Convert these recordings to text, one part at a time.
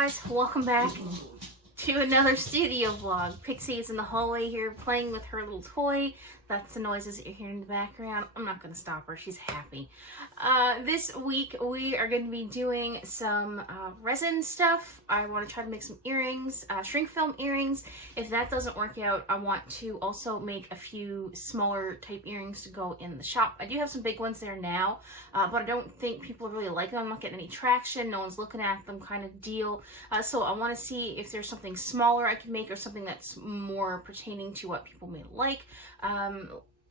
guys, welcome back to another studio vlog. Pixie is in the hallway here playing with her little toy. That's the noises that you're hearing in the background. I'm not going to stop her. She's happy. This week we are going to be doing some resin stuff. I want to try to make some earrings, shrink film earrings. If that doesn't work out, I want to also make a few smaller type earrings to go in the shop. I do have some big ones there now, but I don't think people really like them. I'm not getting any traction. No one's looking at them kind of deal. So I want to see if there's something smaller I can make or something that's more pertaining to what people may like.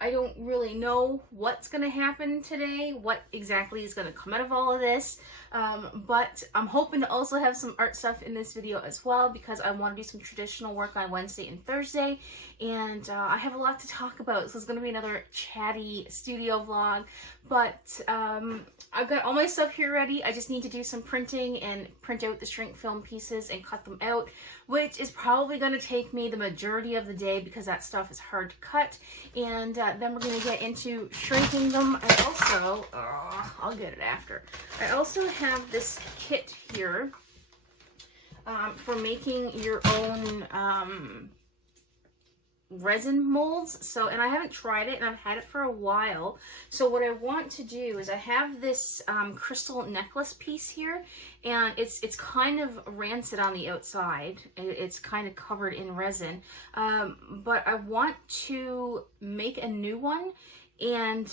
I don't really know what's going to happen today, what exactly is going to come out of all of this, but I'm hoping to also have some art stuff in this video as well because I want to do some traditional work on Wednesday and Thursday, and I have a lot to talk about, so it's going to be another chatty studio vlog, but I've got all my stuff here ready. I just need to do some printing and print out the shrink film pieces and cut them out, which is probably going to take me the majority of the day because that stuff is hard to cut, and then we're going to get into shrinking them. I also, I'll get it after. I also have this kit here for making your own resin molds. So, and I haven't tried it and I've had it for a while. So what I want to do is I have this crystal necklace piece here, and it's kind of rancid on the outside. It's kind of covered in resin, but I want to make a new one, and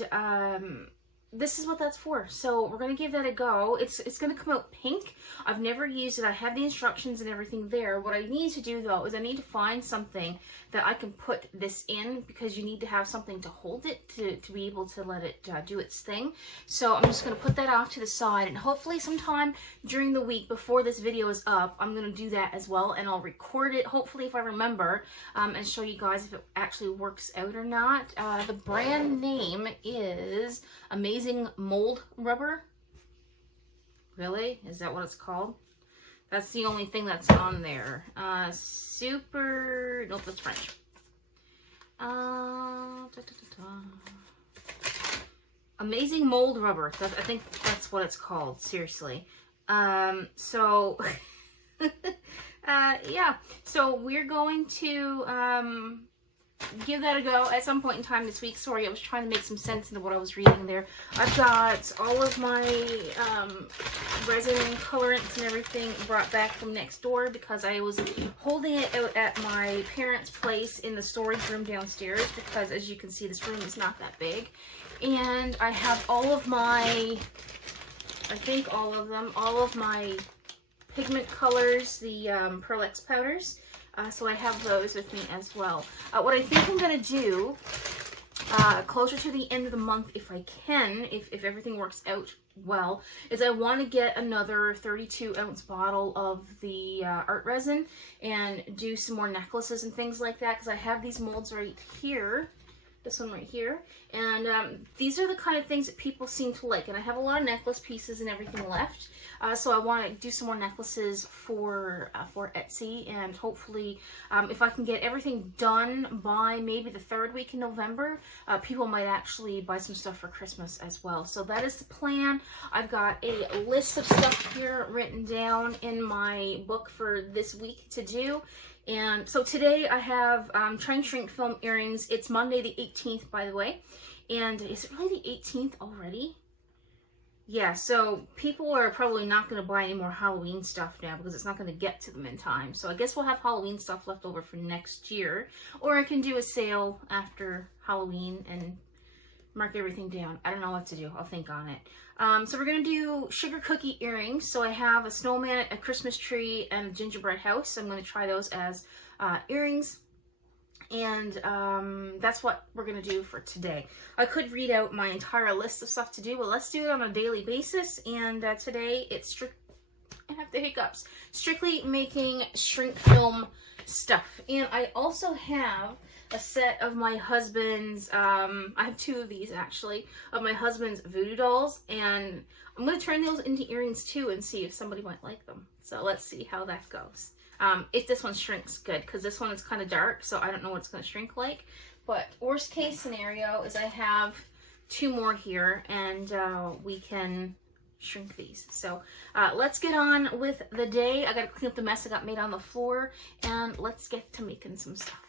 this is what that's for. So we're going to give that a go. It's going to come out pink. I've never used it. I have the instructions and everything there. What I need to do though is I need to find something that I can put this in, because you need to have something to hold it to be able to let it do its thing. So I'm just going to put that off to the side, and hopefully sometime during the week before this video is up, I'm going to do that as well, and I'll record it, hopefully if I remember, and show you guys if it actually works out or not. The brand name is Amazing Mold Rubber. Really? Is that what it's called? That's the only thing that's on there. Nope, that's French. Amazing Mold Rubber. I think that's what it's called. Seriously. Yeah. So we're going to give that a go at some point in time this week. Sorry, I was trying to make some sense into what I was reading there. I've got all of my resin colorants and everything brought back from next door because I was holding it out at my parents' place in the storage room downstairs, because as you can see, this room is not that big. And I have all of my, I think all of my pigment colors, the Pearl X powders. So I have those with me as well. What I think I'm going to do, closer to the end of the month, if I can, if everything works out well, is I want to get another 32-ounce bottle of the art resin and do some more necklaces and things like that, because I have these molds right here. This one right here, and these are the kind of things that people seem to like, and I have a lot of necklace pieces and everything left, so I want to do some more necklaces for Etsy, and hopefully if I can get everything done by maybe the 3rd week in November, people might actually buy some stuff for Christmas as well. So that is the plan. I've got a list of stuff here written down in my book for this week to do. And so today I have trying shrink film earrings. It's Monday the 18th, by the way. And is it really the 18th already? Yeah, so people are probably not going to buy any more Halloween stuff now because it's not going to get to them in time. So I guess we'll have Halloween stuff left over for next year. Or I can do a sale after Halloween and mark everything down. I don't know what to do. I'll think on it. So we're going to do sugar cookie earrings. So I have a snowman, a Christmas tree, and a gingerbread house. I'm going to try those as earrings. And that's what we're going to do for today. I could read out my entire list of stuff to do, but let's do it on a daily basis. And today it's I have the hiccups. Strictly making shrink film stuff. And I also have a set of my husband's, I have 2 of these actually, of my husband's voodoo dolls, and I'm going to turn those into earrings too and see if somebody might like them. So let's see how that goes. If this one shrinks good, because this one is kind of dark, so I don't know what it's going to shrink like. But worst case scenario is I have 2 more here, and we can shrink these. So let's get on with the day. I gotta clean up the mess I got made on the floor, and let's get to making some stuff.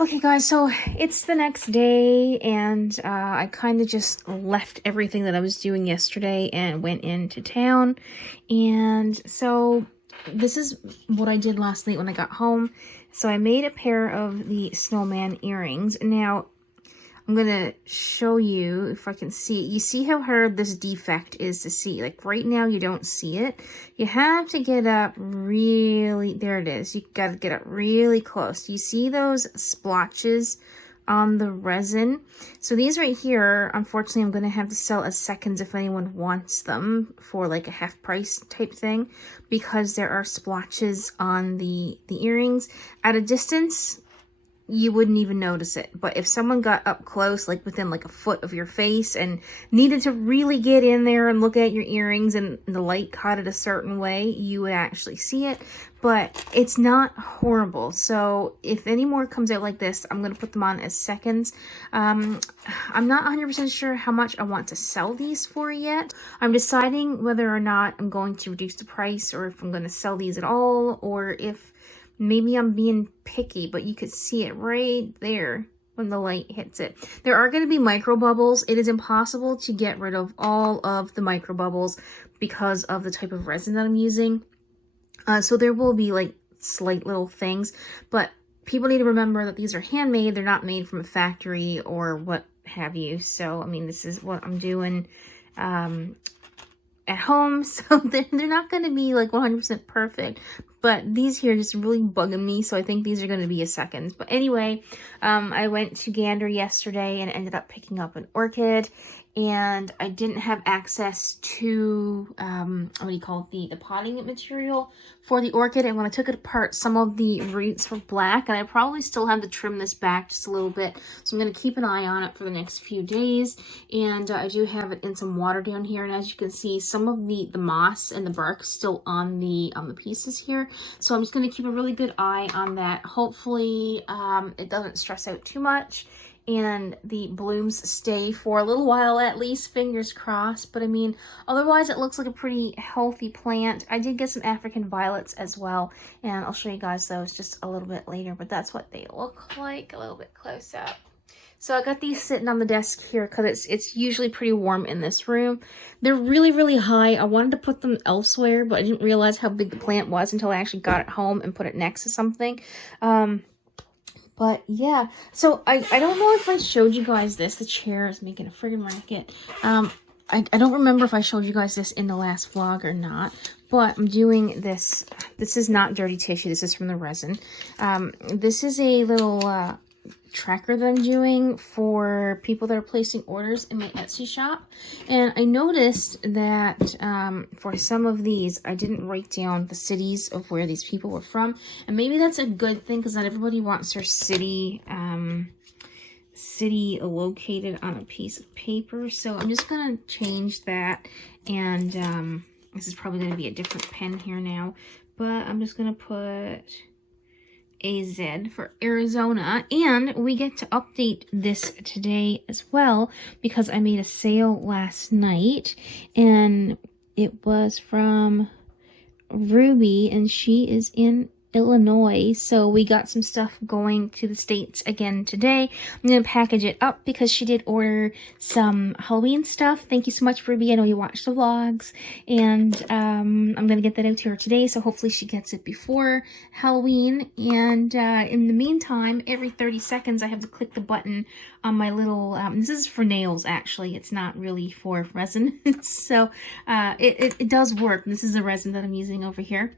Okay guys, so it's the next day, and I kind of just left everything that I was doing yesterday and went into town. And so this is what I did last night when I got home. So I made a pair of the snowman earrings. Now I'm gonna show you if I can see it. You see how hard this defect is to see? Like right now you don't see it. You have to get up really, there it is. You gotta get up really close. You see those splotches on the resin? So these right here, unfortunately, I'm gonna have to sell as seconds if anyone wants them for like a half price type thing, because there are splotches on the earrings. At a distance, you wouldn't even notice it, but if someone got up close, like within like a foot of your face, and needed to really get in there and look at your earrings, and the light caught it a certain way, you would actually see it. But it's not horrible. So if any more comes out like this, I'm going to put them on as seconds. I'm not 100% sure how much I want to sell these for yet. I'm deciding whether or not I'm going to reduce the price, or if I'm going to sell these at all, or if maybe I'm being picky. But you could see it right there when the light hits it. There are going to be micro bubbles. It is impossible to get rid of all of the micro bubbles because of the type of resin that I'm using. So there will be like slight little things, but people need to remember that these are handmade. They're not made from a factory or what have you. So, I mean, this is what I'm doing at home. So they're not going to be like 100% perfect. But these here just really bugging me, so I think these are going to be a seconds. But anyway, I went to Gander yesterday and ended up picking up an orchid. And I didn't have access to, what do you call it, the potting material for the orchid. And when I took it apart, some of the roots were black. And I probably still have to trim this back just a little bit. So I'm going to keep an eye on it for the next few days. And I do have it in some water down here. And as you can see, some of the moss and the bark still on the pieces here. So I'm just going to keep a really good eye on that. Hopefully it doesn't stress out too much and the blooms stay for a little while at least, fingers crossed. But I mean, otherwise it looks like a pretty healthy plant. I did get some African violets as well, and I'll show you guys those just a little bit later, but that's what they look like a little bit close up. So I got these sitting on the desk here because it's usually pretty warm in this room. They're really, really high. I wanted to put them elsewhere, but I didn't realize how big the plant was until I actually got it home and put it next to something. But yeah, so I don't know if I showed you guys this. The chair is making a friggin' racket. I don't remember if I showed you guys this in the last vlog or not, but I'm doing this. This is not dirty tissue. This is from the resin. This is a little tracker that I'm doing for people that are placing orders in my Etsy shop. And I noticed that for some of these, I didn't write down the cities of where these people were from. And maybe that's a good thing, because not everybody wants their city located on a piece of paper. So I'm just going to change that. And this is probably going to be a different pen here now. But I'm just going to put AZ for Arizona, and we get to update this today as well because I made a sale last night, and it was from Ruby, and she is in Illinois, so we got some stuff going to the States again today. I'm gonna package it up because she did order some Halloween stuff. Thank you so much, Ruby. I know you watch the vlogs, and I'm gonna get that out to her today, so hopefully she gets it before Halloween. And in the meantime, every 30 seconds I have to click the button on my little, this is for nails actually, it's not really for resin. So it does work. This is the resin that I'm using over here.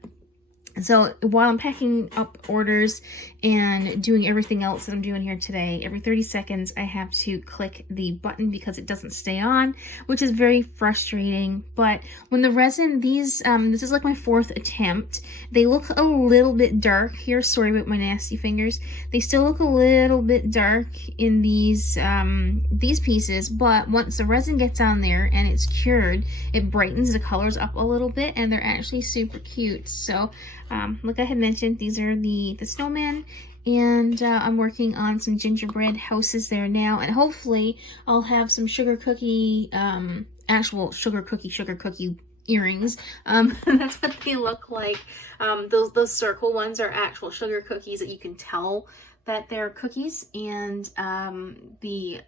So while I'm packing up orders and doing everything else that I'm doing here today, every 30 seconds I have to click the button because it doesn't stay on, which is very frustrating. But when the resin, these, this is like my 4th attempt. They look a little bit dark here. Sorry about my nasty fingers. They still look a little bit dark in these pieces, but once the resin gets on there and it's cured, it brightens the colors up a little bit, and they're actually super cute. So like I had mentioned, these are the snowman, and I'm working on some gingerbread houses there now, and hopefully I'll have some sugar cookie, actual sugar cookie earrings. That's what they look like. Those circle ones are actual sugar cookies that you can tell that they're cookies, and the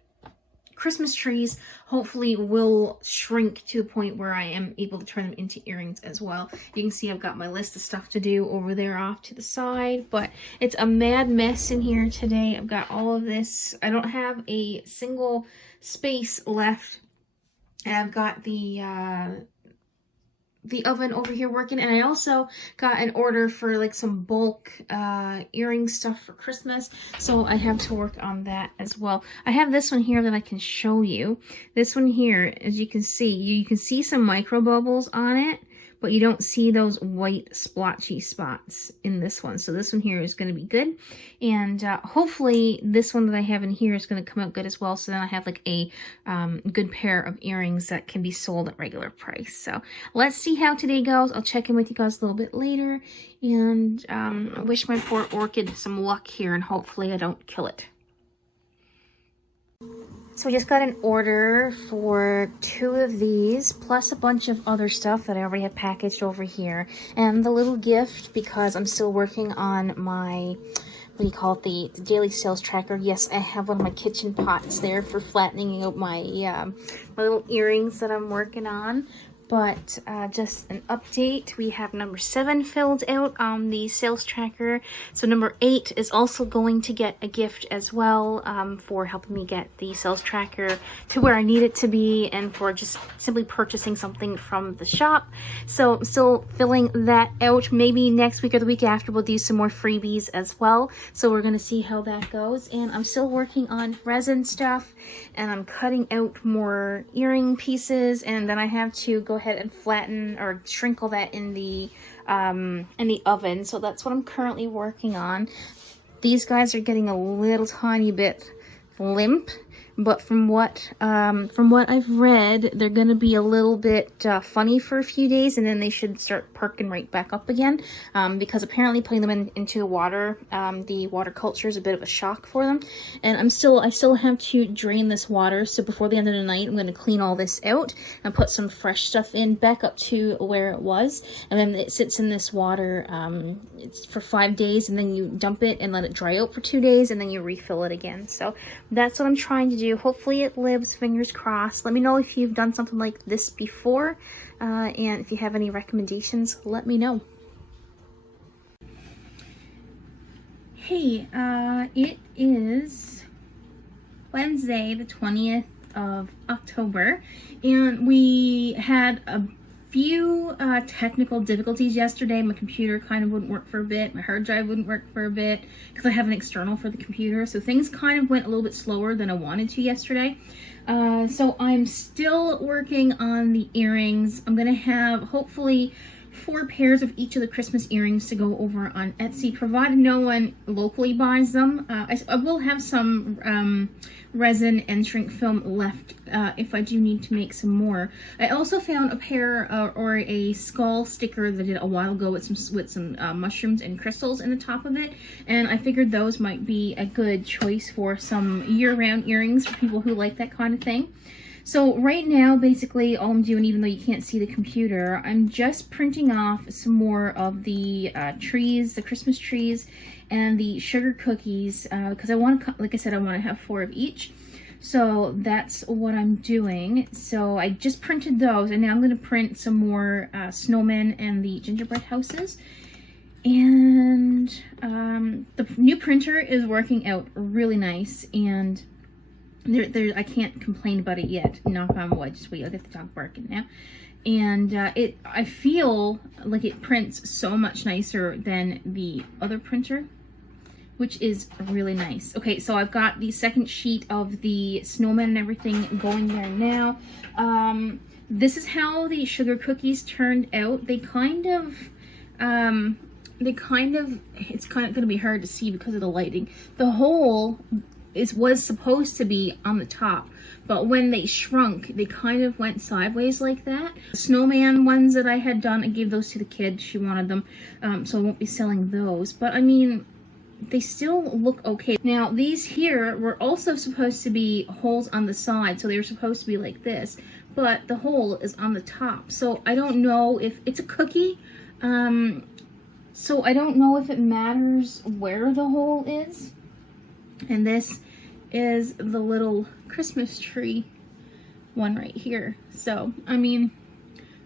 Christmas trees hopefully will shrink to the point where I am able to turn them into earrings as well. You can see I've got my list of stuff to do over there off to the side, but it's a mad mess in here today. I've got all of this. I don't have a single space left, and I've got the oven over here working, and I also got an order for like some bulk earring stuff for Christmas, so I have to work on that as well. I have this one here that I can show you. This one here, as you can see some micro bubbles on it, but you don't see those white splotchy spots in this one. So this one here is going to be good, and hopefully this one that I have in here is going to come out good as well, so then I have like a good pair of earrings that can be sold at regular price. So let's see how today goes. I'll check in with you guys a little bit later, and I wish my poor orchid some luck here, and hopefully I don't kill it. So we just got an order for 2 of these, plus a bunch of other stuff that I already have packaged over here. And the little gift, because I'm still working on my, what do you call it, the daily sales tracker. Yes, I have one of my kitchen pots there for flattening out my, my little earrings that I'm working on. But just an update, we have number 7 filled out on the sales tracker. So number 8 is also going to get a gift as well, for helping me get the sales tracker to where I need it to be, and for just simply purchasing something from the shop. So I'm still filling that out. Maybe next week or the week after we'll do some more freebies as well. So we're going to see how that goes. And I'm still working on resin stuff, and I'm cutting out more earring pieces, and then I have to go ahead and flatten or shrink all that in the oven. So that's what I'm currently working on. These guys are getting a little tiny bit limp, but from what I've read, they're gonna be a little bit funny for a few days, and then they should start perking right back up again, because apparently putting them into water, the water culture is a bit of a shock for them. And I still have to drain this water, so before the end of the night I'm going to clean all this out and put some fresh stuff in back up to where it was, and then it sits in this water it's for 5 days, and then you dump it and let it dry out for 2 days, and then you refill it again. So that's what I'm trying to do. Hopefully it lives, fingers crossed. Let me know if you've done something like this before, and if you have any recommendations, let me know. Hey, it is Wednesday, the 20th of October, and we had a few technical difficulties yesterday. My computer kind of wouldn't work for a bit. My hard drive wouldn't work for a bit because I have an external for the computer. So things kind of went a little bit slower than I wanted to yesterday. So I'm still working on the earrings. I'm going to have hopefully 4 pairs of each of the Christmas earrings to go over on Etsy, provided no one locally buys them. I will have some resin and shrink film left if I do need to make some more. I also found a pair or a skull sticker that I did a while ago with some mushrooms and crystals in the top of it, and I figured those might be a good choice for some year-round earrings for people who like that kind of thing. So right now, basically, all I'm doing, even though you can't see the computer, I'm just printing off some more of the trees, the Christmas trees, and the sugar cookies, because I want to, like I said, I want to have 4 of each. So that's what I'm doing. So I just printed those, and now I'm going to print some more snowmen and the gingerbread houses. And the new printer is working out really nice, and I can't complain about it yet. Knock on wood. Just wait, I'll get the dog barking now. And I feel like it prints so much nicer than the other printer, which is really nice. Okay, so I've got the second sheet of the snowman and everything going there now. This is how the sugar cookies turned out. They kind of, it's kind of going to be hard to see because of the lighting. The hole was supposed to be on the top, but when they shrunk, they kind of went sideways like that. The snowman ones that I had done, I gave those to the kid. She wanted them, so I won't be selling those. But I mean, they still look okay. Now, these here were also supposed to be holes on the side, so they were supposed to be like this, but the hole is on the top. So I don't know if it's a cookie, so I don't know if it matters where the hole is. And this is the little Christmas tree one right here. So, I mean,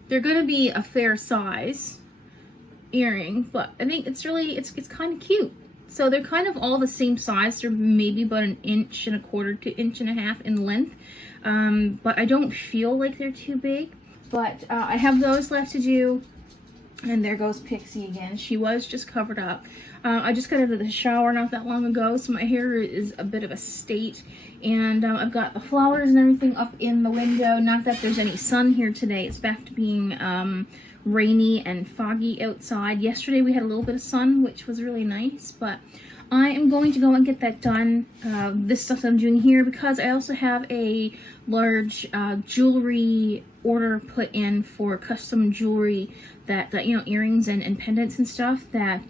they're going to be a fair size earring, but I think it's really, it's kind of cute. So they're kind of all the same size. They're maybe about 1.25 inches to 1.5 inches in length. But I don't feel like they're too big. But I have those left to do. And there goes Pixie again. She was just covered up. I just got out of the shower not that long ago, so my hair is a bit of a state. And I've got the flowers and everything up in the window. Not that there's any sun here today. It's back to being rainy and foggy outside. Yesterday we had a little bit of sun, which was really nice. But I am going to go and get that done, this stuff that I'm doing here, because I also have a large jewelry order put in for custom jewelry that you know, earrings and pendants and stuff that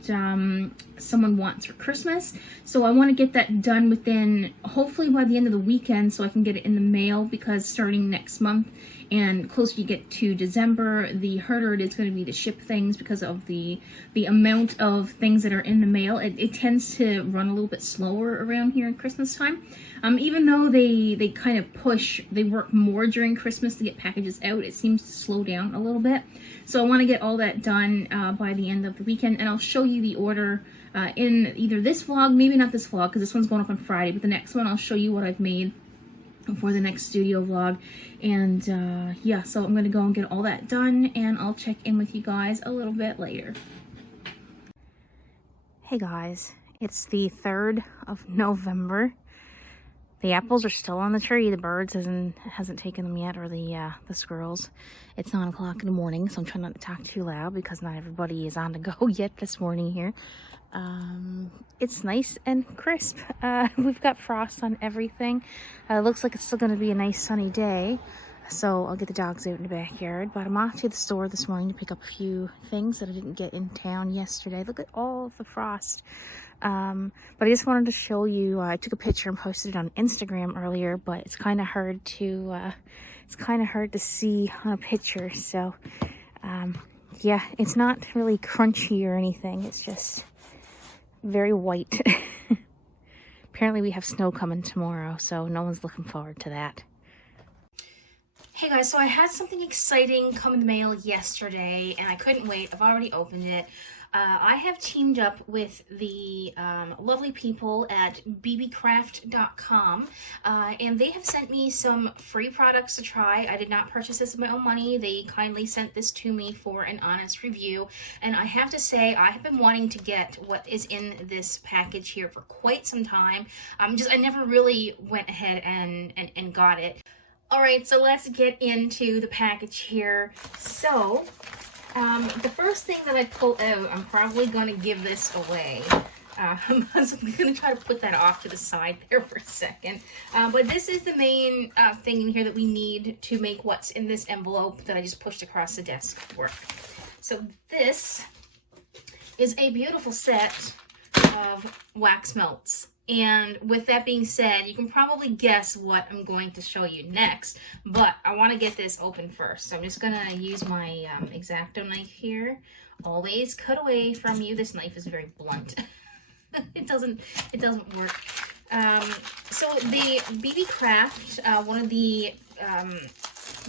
someone wants for Christmas. So I want to get that done within, hopefully by the end of the weekend, so I can get it in the mail, because starting next month and closer you get to December, the harder it is going to be to ship things because of the amount of things that are in the mail. It tends to run a little bit slower around here in Christmas time. Even though they kind of push, they work more during Christmas to get packages out, it seems to slow down a little bit. So I want to get all that done by the end of the weekend, and I'll show you the order in either this vlog, maybe not this vlog because this one's going up on Friday, but the next one I'll show you what I've made for the next studio vlog. And yeah, so I'm going to go and get all that done, and I'll check in with you guys a little bit later. Hey guys, it's the 3rd of November. The apples are still on the tree. The birds hasn't taken them yet, or the squirrels. It's 9 o'clock in the morning, so I'm trying not to talk too loud because not everybody is on the go yet this morning here. It's nice and crisp. We've got frost on everything. Looks like it's still going to be a nice sunny day, so I'll get the dogs out in the backyard. But I'm off to the store this morning to pick up a few things that I didn't get in town yesterday. Look at all of the frost. But I just wanted to show you, I took a picture and posted it on Instagram earlier, but it's kind of hard to see on a picture. So, yeah, it's not really crunchy or anything. It's just very white. Apparently we have snow coming tomorrow, so no one's looking forward to that. Hey guys, so I had something exciting come in the mail yesterday, and I couldn't wait. I've already opened it. I have teamed up with the lovely people at Beebeecraft.com, and they have sent me some free products to try. I did not purchase this with my own money. They kindly sent this to me for an honest review, and I have to say, I have been wanting to get what is in this package here for quite some time. I never really went ahead and got it. All right, so let's get into the package here. So, the first thing that I pull out, I'm probably going to give this away. I'm going to try to put that off to the side there for a second. But this is the main thing in here that we need to make what's in this envelope that I just pushed across the desk work. So this is a beautiful set of wax melts. And with that being said, you can probably guess what I'm going to show you next, but I want to get this open first. So I'm just going to use my X-Acto knife here. Always cut away from you. This knife is very blunt. it doesn't work. So the Beebeecraft, one of the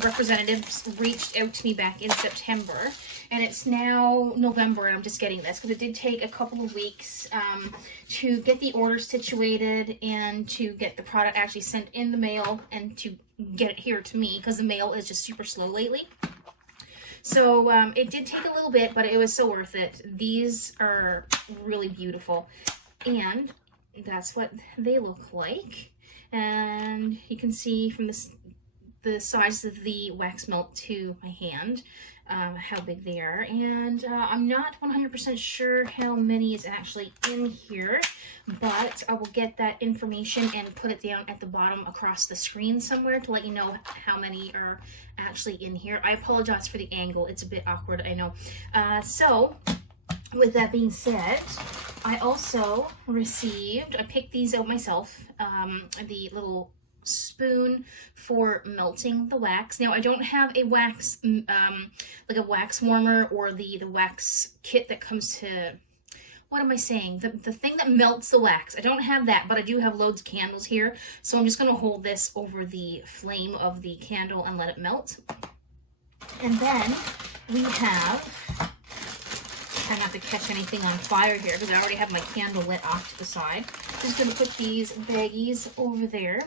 representatives reached out to me back in September, and it's now November and I'm just getting this because it did take a couple of weeks to get the order situated and to get the product actually sent in the mail and to get it here to me because the mail is just super slow lately. So it did take a little bit, but it was so worth it. These are really beautiful, and that's what they look like. And you can see from the size of the wax melt to my hand how big they are. And I'm not 100% sure how many is actually in here, but I will get that information and put it down at the bottom across the screen somewhere to let you know how many are actually in here. I apologize for the angle. It's a bit awkward, I know. So with that being said, I also received, I picked these out myself, the little spoon for melting the wax. Now I don't have a wax, like a wax warmer or the wax kit that comes to, what am I saying? The thing that melts the wax. I don't have that, but I do have loads of candles here. So I'm just going to hold this over the flame of the candle and let it melt. And then we have, try not to catch anything on fire here because I already have my candle lit off to the side. Just going to put these baggies over there.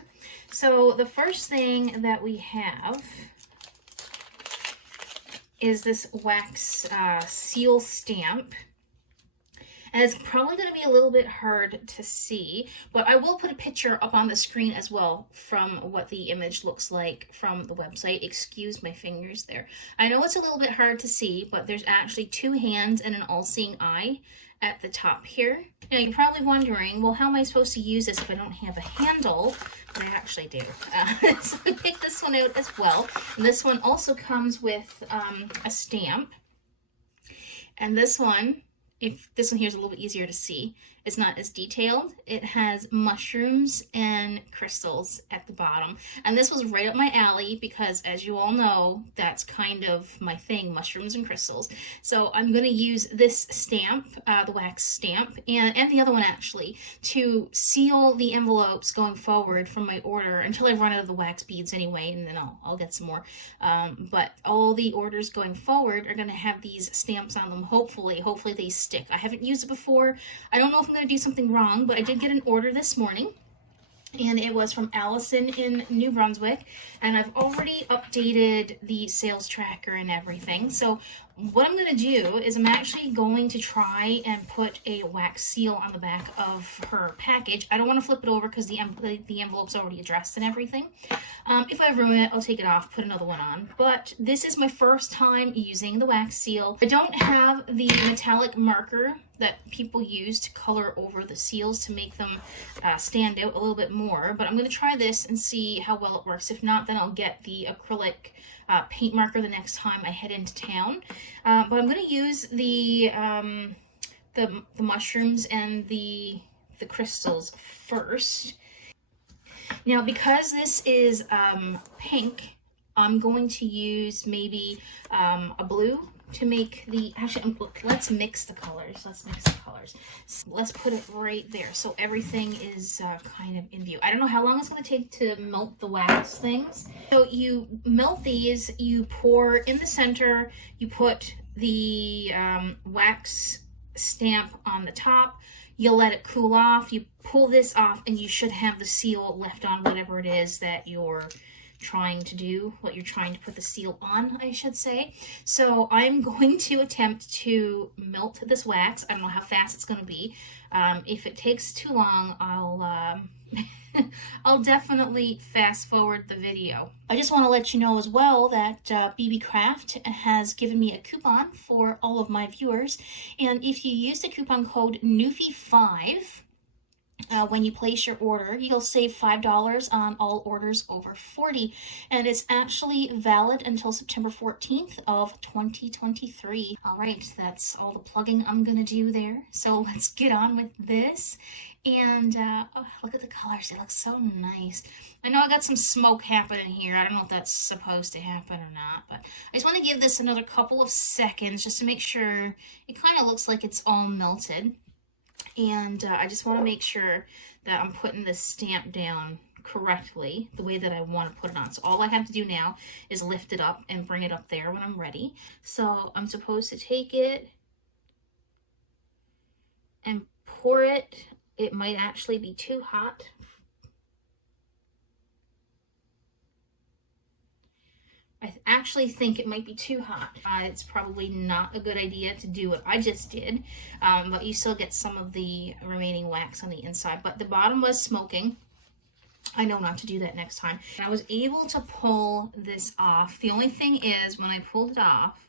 So the first thing that we have is this wax seal stamp. And it's probably going to be a little bit hard to see, but I will put a picture up on the screen as well from what the image looks like from the website. Excuse my fingers there. I know it's a little bit hard to see, but there's actually two hands and an all-seeing eye at the top here. Now you're probably wondering, well, how am I supposed to use this if I don't have a handle? But I actually do. So I picked this one out as well. And this one also comes with a stamp. And this one, if this one here is a little bit easier to see, it's not as detailed. It has mushrooms and crystals at the bottom. And this was right up my alley because, as you all know, that's kind of my thing, mushrooms and crystals. So I'm going to use this stamp, the wax stamp, and the other one actually, to seal the envelopes going forward from my order until I run out of the wax beads anyway, and then I'll get some more. But all the orders going forward are going to have these stamps on them, hopefully they stick. I haven't used it before. I don't know if I'm going to do something wrong, but I did get an order this morning, and it was from Allison in New Brunswick, and I've already updated the sales tracker and everything. So what I'm going to do is I'm actually going to try and put a wax seal on the back of her package. I don't want to flip it over because the envelope's already addressed and everything. If I ruin it, I'll take it off, put another one on. But this is my first time using the wax seal. I don't have the metallic marker that people use to color over the seals to make them stand out a little bit more. But I'm going to try this and see how well it works. If not, then I'll get the acrylic paint marker the next time I head into town. But I'm going to use the mushrooms and the crystals first. Now, because this is pink, I'm going to use maybe a blue to make the, actually, let's mix the colors. So let's put it right there so everything is kind of in view. I don't know how long it's going to take to melt the wax things. So you melt these, you pour in the center, you put the wax stamp on the top, you let it cool off, you pull this off, and you should have the seal left on whatever it is that you're trying to do, what you're trying to put the seal on, I should say. So I'm going to attempt to melt this wax. I don't know how fast it's going to be. If it takes too long, I'll definitely fast forward the video. I just want to let you know as well that Beebeecraft has given me a coupon for all of my viewers, and if you use the coupon code NEWFIE5 when you place your order, you'll save $5 on all orders over 40, and it's actually valid until September 14th of 2023. All right, that's all the plugging I'm gonna do there. So let's get on with this And oh, look at the colors. It looks so nice. I know I got some smoke happening here. I don't know if that's supposed to happen or not, but I just want to give this another couple of seconds just to make sure it kind of looks like it's all melted. And I just want to make sure that I'm putting this stamp down correctly the way that I want to put it on. So all I have to do now is lift it up and bring it up there when I'm ready. So I'm supposed to take it and pour it. It might actually be too hot. I actually think it might be too hot. It's probably not a good idea to do what I just did, but you still get some of the remaining wax on the inside. But the bottom was smoking. I know not to do that next time. And I was able to pull this off. The only thing is, when I pulled it off,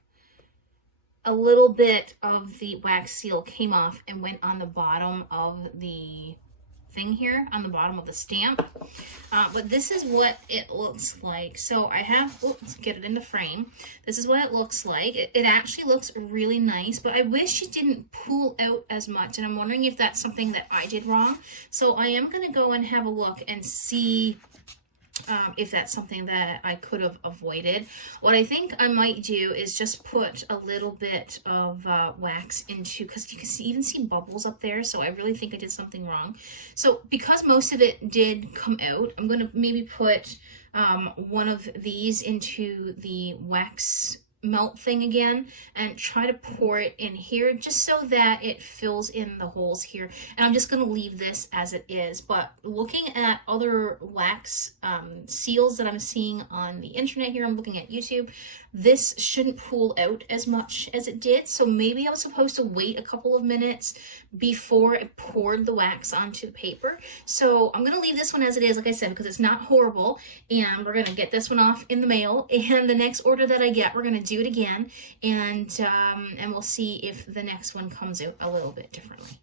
a little bit of the wax seal came off and went on the bottom of the thing here, on the bottom of the stamp. But this is what it looks like. So I have, let's get it in the frame. This is what it looks like. It actually looks really nice, but I wish it didn't pull out as much. And I'm wondering if that's something that I did wrong. So I am going to go and have a look and see if that's something that I could have avoided. What I think I might do is just put a little bit of wax into, because you can even see bubbles up there, so I really think I did something wrong. So because most of it did come out, I'm going to maybe put one of these into the wax melt thing again and try to pour it in here just so that it fills in the holes here. And I'm just going to leave this as it is. But looking at other wax seals that I'm seeing on the internet here, I'm looking at YouTube, this shouldn't pull out as much as it did. So maybe I was supposed to wait a couple of minutes before I poured the wax onto the paper. So I'm going to leave this one as it is, like I said, because it's not horrible. And we're going to get this one off in the mail. And the next order that I get, we're going to do it again. And we'll see if the next one comes out a little bit differently.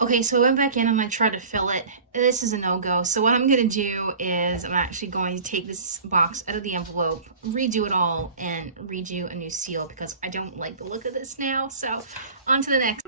Okay, so I went back in and I tried to fill it. This is a no-go. So what I'm going to do is I'm actually going to take this box out of the envelope, redo it all, and redo a new seal because I don't like the look of this now. So on to the next.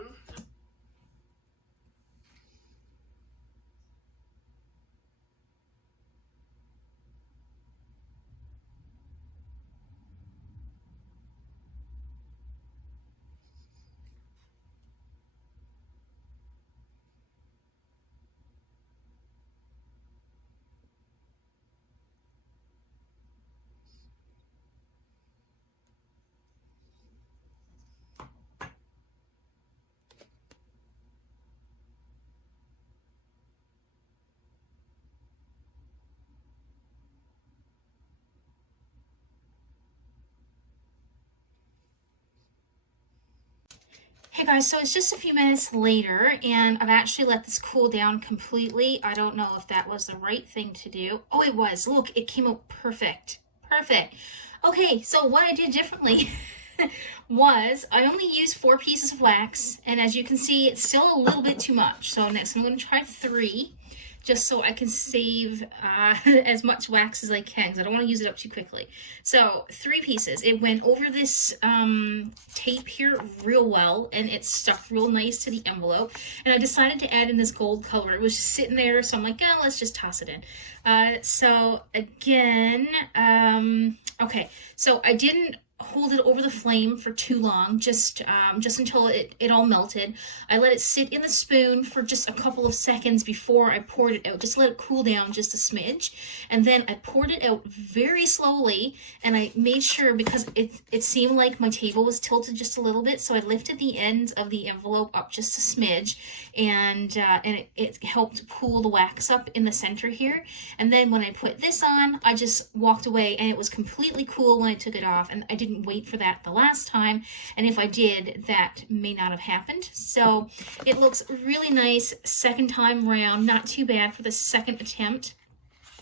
Hey guys, so it's just a few minutes later and I've actually let this cool down completely. I don't know if that was the right thing to do. Oh, it was. Look, it came out perfect. Perfect. Okay, so what I did differently was I only used 4 pieces of wax, and as you can see, it's still a little bit too much. So next I'm going to try 3. Just so I can save as much wax as I can, because I don't want to use it up too quickly. So 3 pieces. It went over this tape here real well, and it stuck real nice to the envelope. And I decided to add in this gold color. It was just sitting there, so I'm like, oh, let's just toss it in. So again, okay, so I didn't hold it over the flame for too long, just until it all melted. I let it sit in the spoon for just a couple of seconds before I poured it out. Just let it cool down just a smidge, and then I poured it out very slowly, and I made sure, because it seemed like my table was tilted just a little bit, so I lifted the ends of the envelope up just a smidge, and it helped pull the wax up in the center here. And then when I put this on, I just walked away, and it was completely cool when I took it off, and I didn't wait for that the last time, and if I did, that may not have happened. So it looks really nice second time round, not too bad for the second attempt.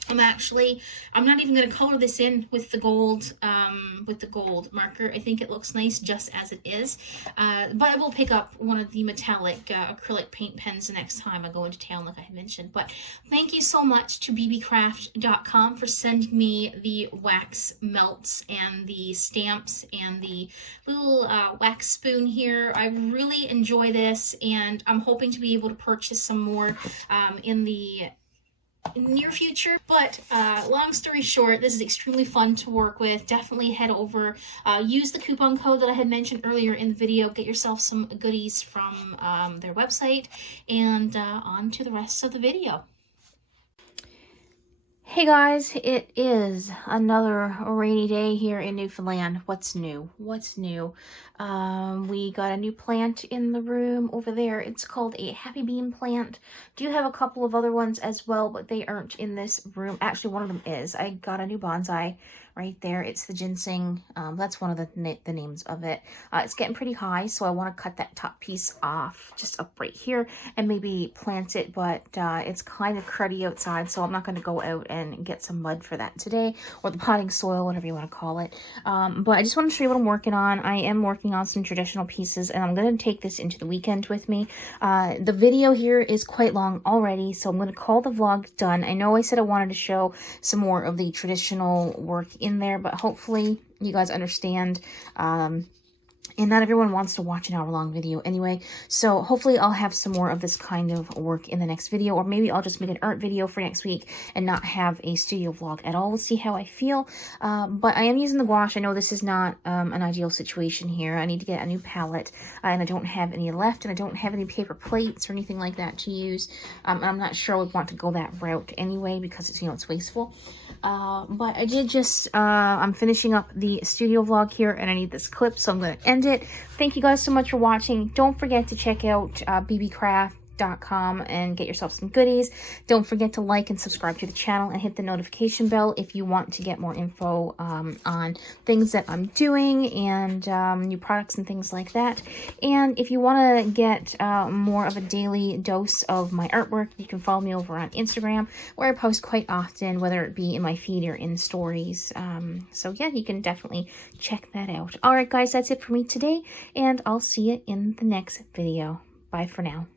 I'm not even going to color this in with the gold marker. I think it looks nice just as it is. But I will pick up one of the metallic acrylic paint pens the next time I go into town, like I had mentioned. But thank you so much to Beebeecraft.com for sending me the wax melts and the stamps and the little wax spoon here. I really enjoy this, and I'm hoping to be able to purchase some more in the near future. But long story short, this is extremely fun to work with. Definitely head over, use the coupon code that I had mentioned earlier in the video, get yourself some goodies from their website, and on to the rest of the video. Hey guys, it is another rainy day here in Newfoundland. What's new? What's new? We got a new plant in the room over there. It's called a happy bean plant. Do have a couple of other ones as well, but they aren't in this room. Actually, one of them is. I got a new bonsai right there. It's the ginseng. That's one of the names of it. It's getting pretty high, so I want to cut that top piece off just up right here and maybe plant it, but it's kind of cruddy outside, so I'm not going to go out and get some mud for that today, or the potting soil, whatever you want to call it. But I just want to show you what I'm working on. I am working on some traditional pieces, and I'm going to take this into the weekend with me. The video here is quite long already, so I'm going to call the vlog done. I know I said I wanted to show some more of the traditional work in there, but hopefully you guys understand, and not everyone wants to watch an hour-long video anyway, so hopefully I'll have some more of this kind of work in the next video, or maybe I'll just make an art video for next week and not have a studio vlog at all. We'll see how I feel, but I am using the gouache. I know this is not an ideal situation here. I need to get a new palette, and I don't have any left, and I don't have any paper plates or anything like that to use. I'm not sure I would want to go that route anyway, because it's, you know, it's wasteful. But I did just, I'm finishing up the studio vlog here, and I need this clip, so I'm going to end it. Thank you guys so much for watching. Don't forget to check out Beebeecraft.com and get yourself some goodies. Don't forget to like and subscribe to the channel and hit the notification bell if you want to get more info on things that I'm doing and new products and things like that. And if you want to get more of a daily dose of my artwork, you can follow me over on Instagram, where I post quite often, whether it be in my feed or in stories. So yeah, you can definitely check that out. Alright guys, that's it for me today, and I'll see you in the next video. Bye for now.